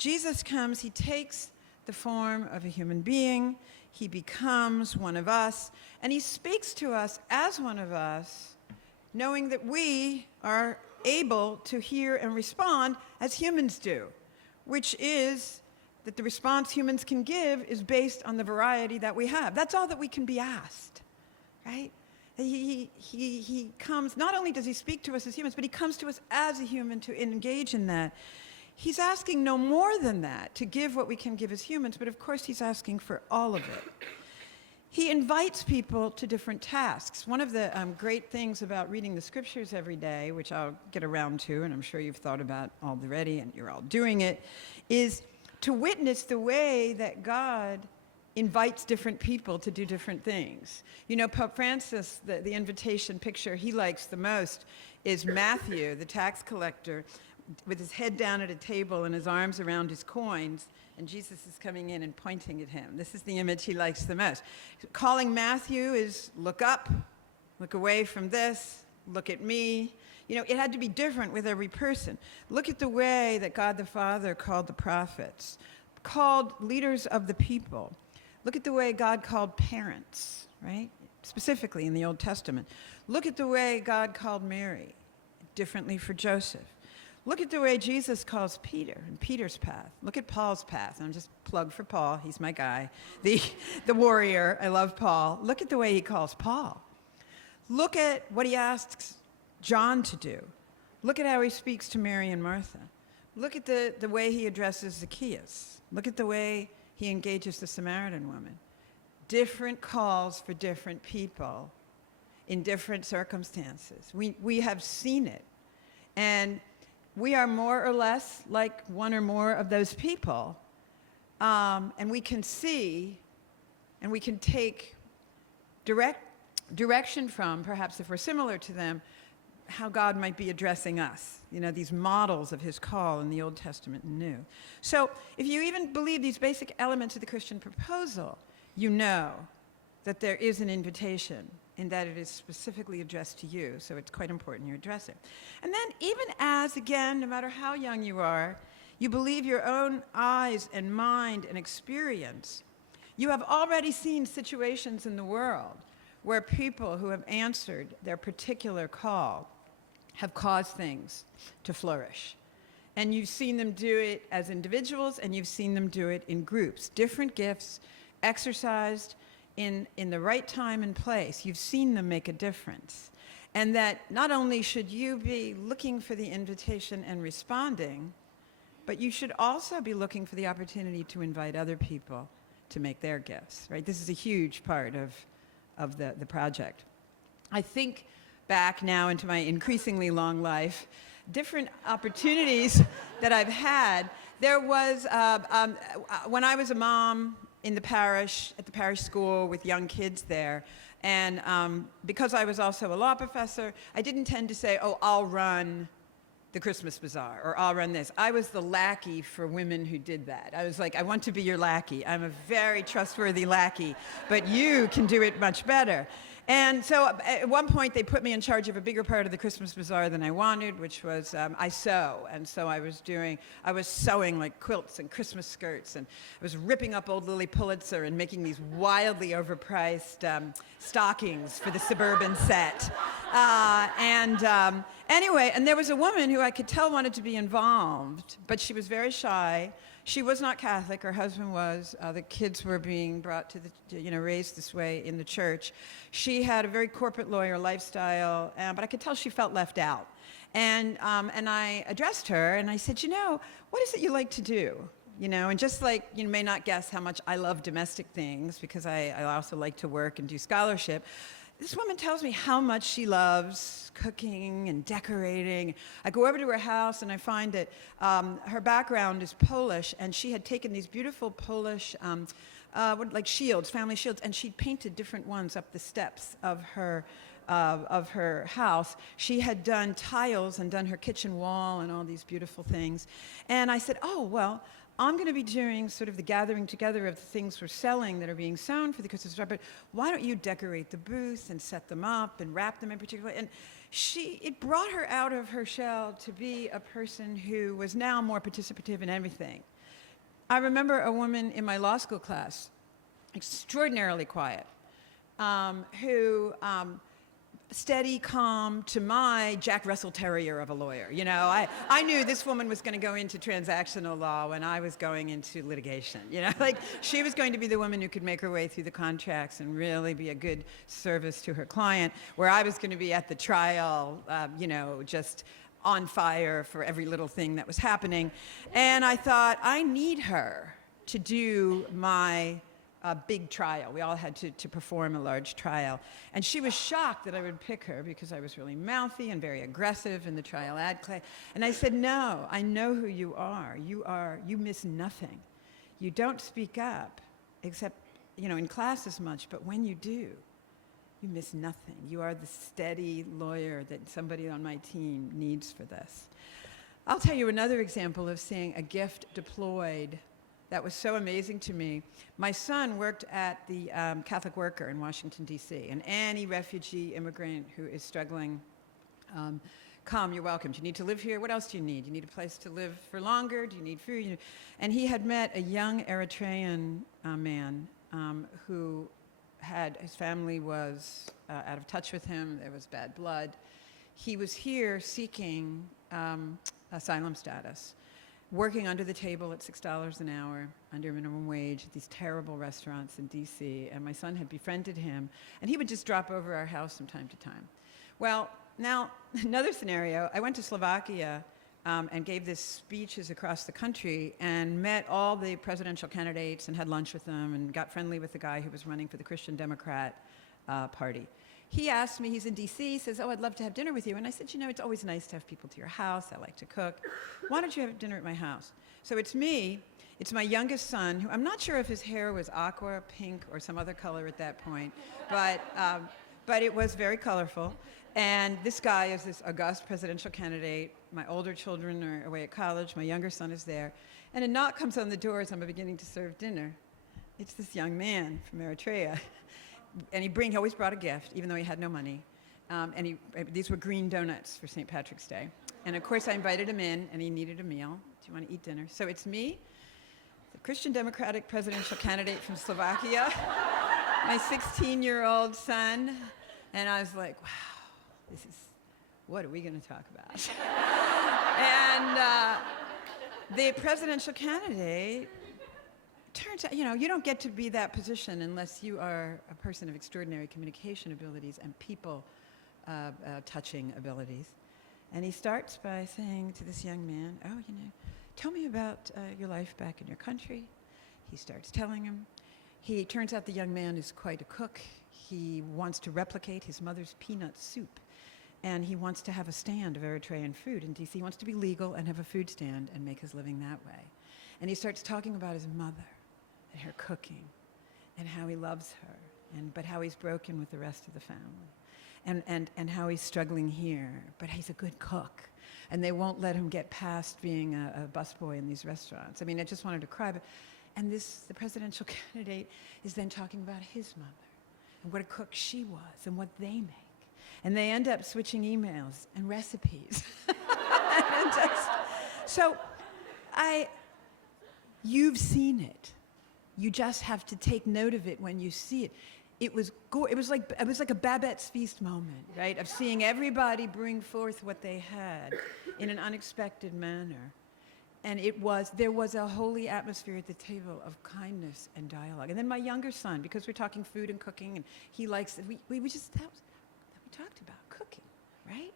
Jesus comes, he takes the form of a human being, he becomes one of us, and he speaks to us as one of us, knowing that we are able to hear and respond as humans do, which is that the response humans can give is based on the variety that we have. That's all that we can be asked, right? He comes, not only does he speak to us as humans, but he comes to us as a human to engage in that. He's asking no more than that, to give what we can give as humans, but of course he's asking for all of it. He invites people to different tasks. One of the great things about reading the scriptures every day, which I'll get around to, and I'm sure you've thought about already, and you're all doing it, is to witness the way that God invites different people to do different things. You know, Pope Francis, the invitation picture he likes the most is Matthew, the tax collector, with his head down at a table and his arms around his coins, and Jesus is coming in and pointing at him. This is the image he likes the most. Calling Matthew is look up, look away from this, look at me. You know, it had to be different with every person. Look at the way that God the Father called the prophets, called leaders of the people. Look at the way God called parents, right? Specifically in the Old Testament. Look at the way God called Mary, differently for Joseph. Look at the way Jesus calls Peter and Peter's path. Look at Paul's path. I'm just plug for Paul. He's my guy. The warrior. I love Paul. Look at the way he calls Paul. Look at what he asks John to do. Look at how he speaks to Mary and Martha. Look at the way he addresses Zacchaeus. Look at the way he engages the Samaritan woman. Different calls for different people in different circumstances. We have seen it. And we are more or less like one or more of those people. And we can see and we can take direction from, perhaps if we're similar to them, how God might be addressing us. You know, these models of his call in the Old Testament and New. So if you even believe these basic elements of the Christian proposal, you know that there is an invitation and that it is specifically addressed to you, so it's quite important you address it. And then even as, again, no matter how young you are, you believe your own eyes and mind and experience, you have already seen situations in the world where people who have answered their particular call have caused things to flourish. And you've seen them do it as individuals, and you've seen them do it in groups. Different gifts exercised in the right time and place. You've seen them make a difference. And that not only should you be looking for the invitation and responding, but you should also be looking for the opportunity to invite other people to make their gifts, right? This is a huge part of the project. I think back now into my increasingly long life, different opportunities that I've had. There was, when I was a mom in the parish, at the parish school with young kids there, and because I was also a law professor, I didn't tend to say, oh, I'll run the Christmas bazaar, or I'll run this. I was the lackey for women who did that. I was like, I want to be your lackey. I'm a very trustworthy lackey, but you can do it much better. And so at one point they put me in charge of a bigger part of the Christmas bazaar than I wanted, which was I sew. And so I was sewing like quilts and Christmas skirts, and I was ripping up old Lily Pulitzer and making these wildly overpriced stockings for the suburban set. Anyway, and there was a woman who I could tell wanted to be involved, but she was very shy. She was not Catholic, her husband was. The kids were being brought to raised this way in the church. She had a very corporate lawyer lifestyle, but I could tell she felt left out. And I addressed her and I said, what is it you like to do? And just like you may not guess how much I love domestic things, because I also like to work and do scholarship, this woman tells me how much she loves cooking and decorating. I go over to her house and I find that her background is Polish, and she had taken these beautiful Polish like shields, family shields, and she'd painted different ones up the steps of her house. She had done tiles and done her kitchen wall and all these beautiful things. And I said, oh, well, I'm going to be doing sort of the gathering together of the things we're selling that are being sewn for the Christmas bazaar, but why don't you decorate the booth and set them up and wrap them in particular? And it brought her out of her shell to be a person who was now more participative in everything. I remember a woman in my law school class, extraordinarily quiet, who steady, calm to my Jack Russell Terrier of a lawyer. You know, I knew this woman was going to go into transactional law when I was going into litigation. You know, like she was going to be the woman who could make her way through the contracts and really be a good service to her client, where I was going to be at the trial, you know, just on fire for every little thing that was happening. And I thought, I need her to do my big trial. We all had to perform a large trial. And she was shocked that I would pick her because I was really mouthy and very aggressive in the trial ad play. And I said, no, I know who you are. You miss nothing. You don't speak up, except, you know, in class as much, but when you do, you miss nothing. You are the steady lawyer that somebody on my team needs for this. I'll tell you another example of seeing a gift deployed that was so amazing to me. My son worked at the Catholic Worker in Washington, D.C., an anti-refugee immigrant who is struggling. Come, you're welcome. Do you need to live here? What else do you need? Do you need a place to live for longer? Do you need food? And he had met a young Eritrean man who his family was out of touch with him. There was bad blood. He was here seeking asylum status, working under the table at $6 an hour, under minimum wage, at these terrible restaurants in D.C., and my son had befriended him, and he would just drop over our house from time to time. Well, now, another scenario, I went to Slovakia and gave these speeches across the country and met all the presidential candidates and had lunch with them and got friendly with the guy who was running for the Christian Democrat Party. He asked me, he's in D.C., says, oh, I'd love to have dinner with you. And I said, you know, it's always nice to have people to your house. I like to cook. Why don't you have dinner at my house? So it's me, it's my youngest son, who I'm not sure if his hair was aqua, pink, or some other color at that point, but it was very colorful. And this guy is this august presidential candidate. My older children are away at college. My younger son is there. And a knock comes on the door as I'm beginning to serve dinner. It's this young man from Eritrea. And he always brought a gift, even though he had no money. These were green donuts for St. Patrick's Day. And of course, I invited him in, and he needed a meal. Do you want to eat dinner? So it's me, the Christian Democratic presidential candidate from Slovakia, my 16-year-old son, and I was like, wow, what are we going to talk about? And the presidential candidate, turns out, you know, you don't get to be that position unless you are a person of extraordinary communication abilities and people touching abilities. And he starts by saying to this young man, oh, you know, tell me about your life back in your country. He starts telling him. He turns out the young man is quite a cook. He wants to replicate his mother's peanut soup. And he wants to have a stand of Eritrean food in D.C. He wants to be legal and have a food stand and make his living that way. And he starts talking about his mother and her cooking and how he loves her, but how he's broken with the rest of the family and how he's struggling here, but he's a good cook. And they won't let him get past being a busboy in these restaurants. I mean, I just wanted to cry. And the presidential candidate is then talking about his mother and what a cook she was and what they make. And they end up switching emails and recipes. You've seen it. You just have to take note of it when you see it. It was like a Babette's Feast moment, right? Of seeing everybody bring forth what they had in an unexpected manner. And there was a holy atmosphere at the table of kindness and dialogue. And then my younger son, because we're talking food and cooking, and he likes it, we talked about cooking, right?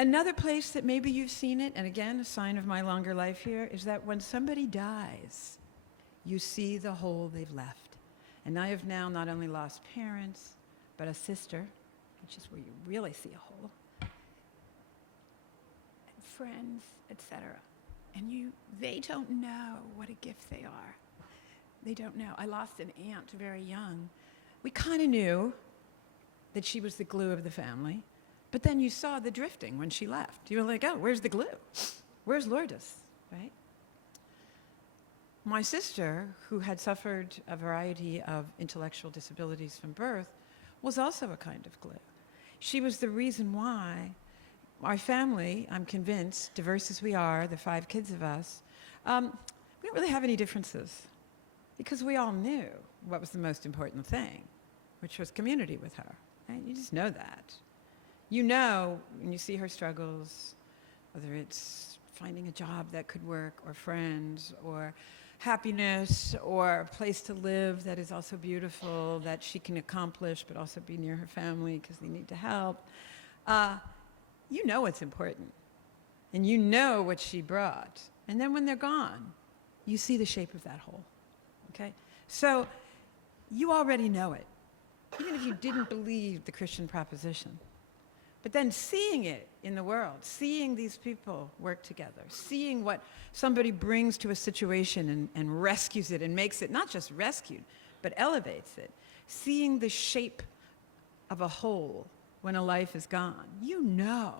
Another place that maybe you've seen it, and again, a sign of my longer life here, is that when somebody dies, you see the hole they've left. And I have now not only lost parents, but a sister, which is where you really see a hole, and friends, etc. And they don't know what a gift they are. They don't know. I lost an aunt very young. We kind of knew that she was the glue of the family, but then you saw the drifting when she left. You were like, oh, where's the glue? Where's Lourdes, right? My sister, who had suffered a variety of intellectual disabilities from birth, was also a kind of glue. She was the reason why our family, I'm convinced, diverse as we are, the 5 kids of us, we don't really have any differences because we all knew what was the most important thing, which was community with her. Right? You just know that. You know when you see her struggles, whether it's finding a job that could work, or friends, or happiness, or a place to live that is also beautiful, that she can accomplish, but also be near her family because they need to help. You know what's important, and you know what she brought. And then when they're gone, you see the shape of that whole, okay? So you already know it, even if you didn't believe the Christian proposition. But then seeing it in the world, seeing these people work together, seeing what somebody brings to a situation and rescues it and makes it not just rescued, but elevates it, seeing the shape of a whole when a life is gone, you know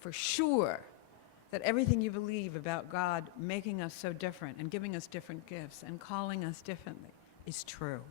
for sure that everything you believe about God making us so different and giving us different gifts and calling us differently is true.